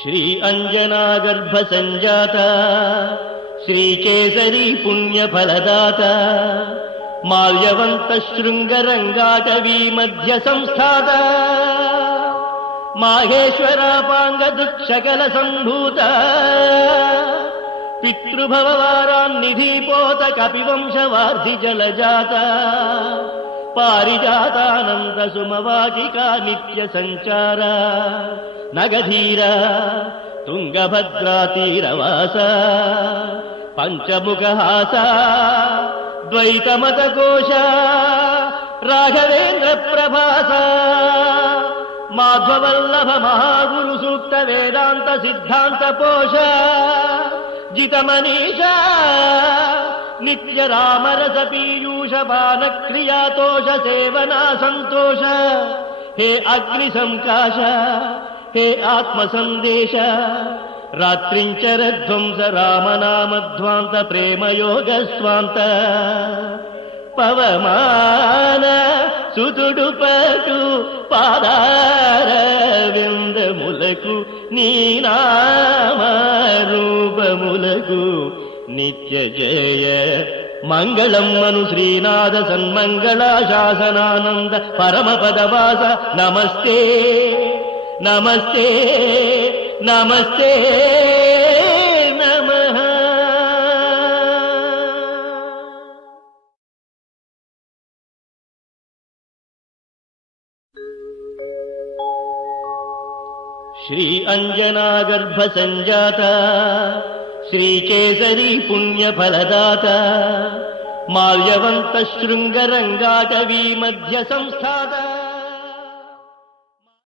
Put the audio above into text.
श्री अंजना गर्भ संजाता श्रीकेसरी पुण्यफलदाता माल्यवंत शृंगरंगाटवी मध्य संस्थाता माहेश्वरापांग दुःखकल संभूता पितृभववारान्निधिपोत कपिवंशवार्धि जलजाता पारिजातानंद सुमवाचिका नित्य संचारा नगधीरा तुंगभद्रा तीरवासा पंचमुखहासा द्वैतमतकोशा राघवेन्द्र प्रभासा माध्ववल्लभ महागुरु सूक्त वेदांत सिद्धांत पोषा जितमनीषा नित्य रामरस पीयूष बाण क्रियातोष सेवना संतोष हे अग्नि संकाश हे आत्म संदेश रात्रिंचर ध्वंस रामनामध्वांत प्रेम योग स्वांत पवमान सुतुडु पटु पादार विंदमुलकु नी नाम रूपमुलकु नित्य जय मंगलम मनु श्रीनाथ सन्मंगला शासनानंद परमपदवास नमस्ते नमस्ते नमस्ते नमः। श्री अंजना गर्भ संजाता श्रीकेसरी पुण्यफलदाता माल्यवंत शृंगरंगाटवी मध्य संस्थाता